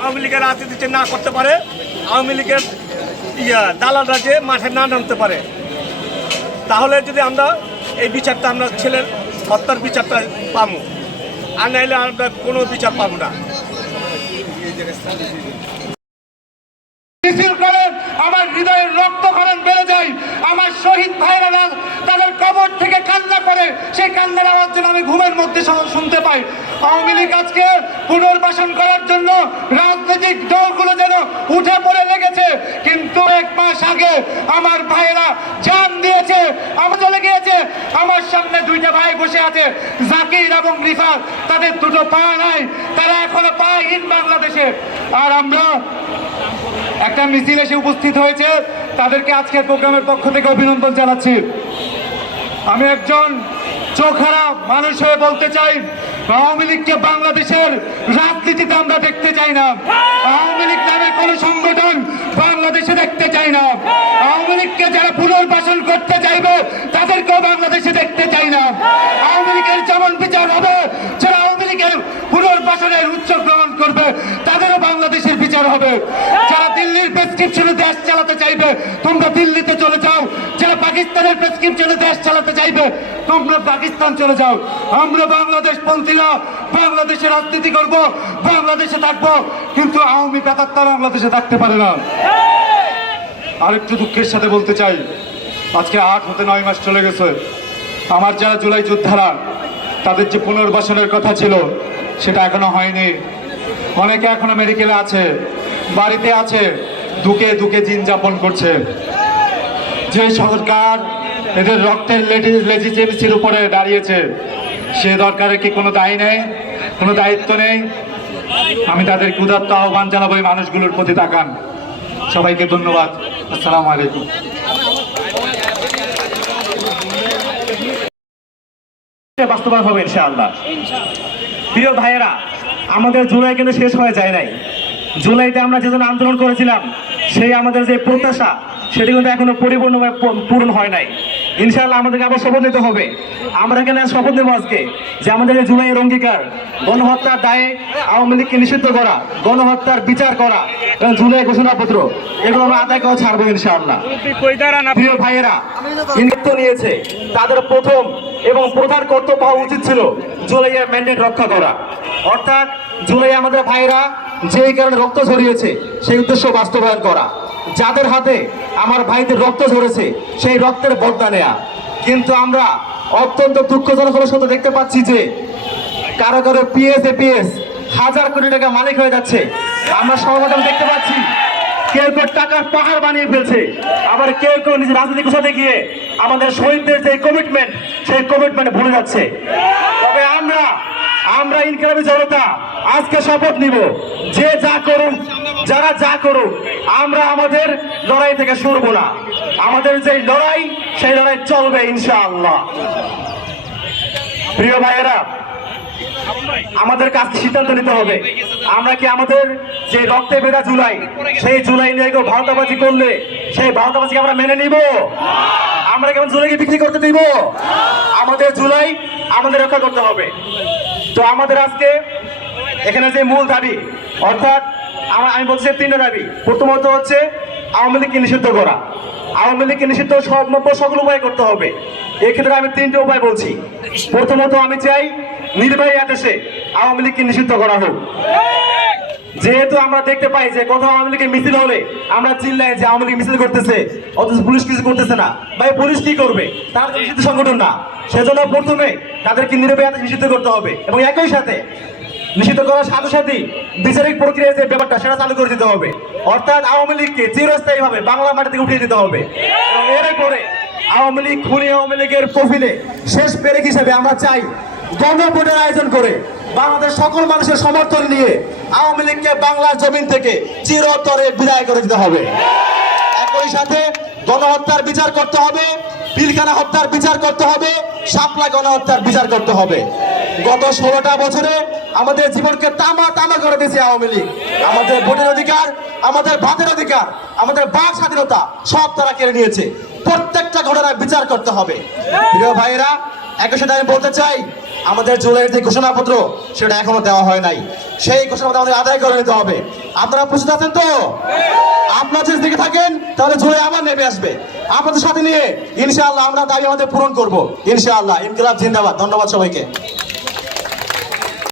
আওয়ামী লীগের রাজনীতি যে না করতে পারে, আওয়ামী লীগের ইয়া দালালরা যে মাঠে না নামতে পারে। তাহলে যদি আমরা এই বিচারটা আমরা ছেলের হত্যার বিচারটা পাবো আর নাইলে আমরা কোনো বিচার পাবো না। আমার হৃদয়ের রক্তক্ষরণ বেড়ে যায়। আমার শহীদ ভাইরা তাদের কবর থেকে করে সেই কান্নার আওয়াজ যেন আমি ঘুমের মধ্যে শুনতে পাই। আওয়ামী লীগ আজকে পুনর্বাসন করার জন্য রাজনৈতিক দলগুলো যেন উঠে পড়ে লেগেছে। কিন্তু এক মাস আগে আমার ভাইয়েরা জান দিয়েছে, আমার চলে গিয়েছে। আমার সামনে দুইটা ভাই বসে আছে, জাকির এবং রিফাত তাদের দুটো পা নাই, তারা এখনও পাহীন বাংলাদেশে। আর আমরা একটা মিছিল এসে উপস্থিত হয়েছে। তাদেরকে আজকের প্রোগ্রামের পক্ষ থেকে অভিনন্দন জানাচ্ছি। আমি একজন চোখারা মানুষ হয়ে বলতে চাই, আওয়ামী লীগকে বাংলাদেশের রাজনীতিতে আমরা দেখতে চাই না। আওয়ামী লীগ নামে কোন সংগঠন বাংলাদেশে দেখতে চাই না। আওয়ামী লীগকে যারা পুনর্বাসন করতে চাইবে, তাদেরকেও বাংলাদেশে দেখতে চাই না। আওয়ামী লীগের যেমন বিচার হবে, যারা আওয়ামী লীগের পুনর্বাসনের উচ্চ গ্রহণ করবে, তাদেরও বাংলাদেশের বিচার হবে। যারা দিল্লির প্রেসক্রিপশনে দেশ চালাতে চাইবে, তোমরা দিল্লিতে চলে যাও। যারা পাকিস্তানের প্রেসক্রিপশনে দেশ চালাতে চাইবে তোমরা পাকিস্তান চলে যাও। আমরা বাংলাদেশ পন্থীরা বাংলাদেশে রাজনীতি করব, বাংলাদেশে থাকব, কিন্তু আওয়ামী পেতাত্তারা বাংলাদেশে থাকতে পারে না। আরেকটু দুঃখের সাথে বলতে চাই, আজকে আট হতে নয় মাস চলে গেছে। আমার যারা জুলাই যোদ্ধারা, তাদের যে পুনর্বাসনের কথা ছিল, সেটা এখনও হয়নি। অনেকে এখনও মেডিকেলে আছে, বাড়িতে আছে, দুকে দুকে দিন যাপন করছে। যে সরকার এদের রক্তের লেজিজেন্সির উপরে দাঁড়িয়েছে, সে দরকারের কি কোনো দায়ী নেই? কোনো দায়িত্ব নেই? আমি তাদের উদাত্ত আহ্বান জানাব এই মানুষগুলোর প্রতি তাকান। সবাইকে ধন্যবাদ। আসসালামু আলাইকুম। বাস্তবায়ন হবে ইনশাআল্লাহ। প্রিয় ভাইয়েরা, আমাদের জুলাই কিন্তু শেষ হয়ে যায় নাই। জুলাইতে আমরা যে জন্য আন্দোলন করেছিলাম, সেই আমাদের যে প্রত্যাশা সেটি কিন্তু এখনও পরিপূর্ণভাবে পূরণ হয় নাই। ইনশাআল্লাহ আমাদেরকে আবার শপথ নিতে হবে। আমরা এখানে শপথ নেব আজকে যে আমাদের জুলাইয়ের অঙ্গীকার গণহত্যার দায়ে আওয়ামী লীগকে নিষিদ্ধ করা, গণহত্যার বিচার করা এবং জুলাই ঘোষণাপত্র, এগুলো আমরা আদায় করা ছাড়বো ইনশাআল্লাহ। প্রিয় ভাইয়েরা নেতৃত্ব নিয়েছে, তাদের প্রথম এবং প্রধান কর্তব্য হওয়া উচিত ছিল জুলাইয়ের ম্যান্ডেট রক্ষা করা। অর্থাৎ জুলাই আমাদের ভাইয়েরা যেই কারণে রক্ত ঝরিয়েছে, সেই উদ্দেশ্য বাস্তবায়ন করা। যাদের হাতে আমার ভাইদের রক্ত ঝরেছে, সেই রক্তের বদলা নেয়া। কিন্তু আমরা অত্যন্ত দুঃখজনক হলে সত্য দেখতে পাচ্ছি যে কারও কারও পিএস, এপিএস হাজার কোটি টাকা মালিক হয়ে যাচ্ছে। আমরা সর্বদা দেখতে পাচ্ছি, কেউ কেউ টাকার পাহাড় বানিয়ে ফেলছে, আবার কেউ কেউ নিজের রাজনীতি গোছাতে গিয়ে আমাদের শহীদদের যে কমিটমেন্ট সেই কমিটমেন্ট ভুলে যাচ্ছে। তবে আমরা আমরা ইনকালাবি জনতা আজকে শপথ নিব, যে যা করুক, যারা যা করুক আমরা আমাদের লড়াই থেকে সরবো না। আমাদের যে লড়াই, সেই লড়াই চলবে ইনশাআল্লাহ। প্রিয় ভাইয়েরা, আমাদের কাছে সিদ্ধান্ত নিতে হবে। আমরা কি আমাদের যে রক্তে বেড়া জুলাই, সেই জুলাই নিয়ে কেউ ভারতাবাজি করলে, সেই ভারতাবাজিকে আমরা মেনে নিব? আমরা কেমন জুলাইকে বিক্রি করতে দিব? আমাদের জুলাই আমাদের রক্ষা করতে হবে। তো আমাদের আজকে এখানে যে মূল দাবি, অর্থাৎ আমা- বলছি তিনটা দাবি। প্রথমত হচ্ছে আওয়ামী লীগকে নিষিদ্ধ করা। আওয়ামী লীগকে নিষিদ্ধ সম্ভব সকল উপায় করতে হবে। এক্ষেত্রে আমি তিনটে উপায় বলছি। প্রথমত আমি চাই নির্বাহী আদেশে আওয়ামী লীগকে নিষিদ্ধ করা হোক। যেহেতু আমরা দেখতে পাই যে কোথাও আওয়ামী লীগের মিছিল হলে আমরা চিল্লাই যে আওয়ামী লীগ মিছিল করতেছে, অথচ পুলিশ কিছু করতেছে না। ভাই, পুলিশ কি করবে? তার নিষিদ্ধ সংগঠন না। সেজন্য প্রথমে তাদেরকে আদেশ নিষিদ্ধ করতে হবে। এবং একই সাথে নিষিদ্ধ করার সাথে সাথেই বিচারিক প্রক্রিয়ার যে ব্যাপারটা, সেটা চালু করে দিতে হবে। অর্থাৎ আওয়ামী লীগকে চিরস্থায়ী ভাবে বাংলা মাটি থেকে উঠিয়ে দিতে হবে। এরপরে আওয়ামী লীগ, খুনি আওয়ামী লীগের প্রফিলে শেষ পেরেক হিসেবে আমরা চাই গণভোটের আয়োজন করে বাংলাদেশ সকল মানুষের সমর্থন নিয়ে আওয়ামী লীগকে বাংলার জমিন থেকে চিরতরে বিদায় করে দিতে হবে। একই সাথে গণহত্যার বিচার করতে হবে, পিলখানা হত্যার বিচার করতে হবে, শাপলা গণহত্যার বিচার করতে হবে। গত ষোলোটা বছরে আমাদের জীবনকে তামা তামা করে দিয়েছে আওয়ামী লীগ। আমাদের ভোটের অধিকার, আমাদের ভাতের অধিকার, আমাদের বাক স্বাধীনতা সব তারা কেড়ে নিয়েছে। প্রত্যেকটা ঘটনার বিচার করতে হবে। প্রিয় ভাইয়েরা একই সাথে আমি বলতে চাই, আমাদের জুলাইয়ের যে ঘোষণাপত্র, সেটা এখনও দেওয়া হয় নাই। সেই ঘোষণাপত্র আমাদের আদায় করে নিতে হবে। আপনারা প্রস্তুত আছেন তো? আপনারা যদি দিকে থাকেন, তাহলে জুলাই আবার নেমে আসবে। আপনাদের সাথে নিয়ে, ইনশাআল্লাহ আমরা দাবি আমাদের পূরণ করব। ইনশাআল্লাহ, ইনকিলাব জিন্দাবাদ। ধন্যবাদ সবাইকে।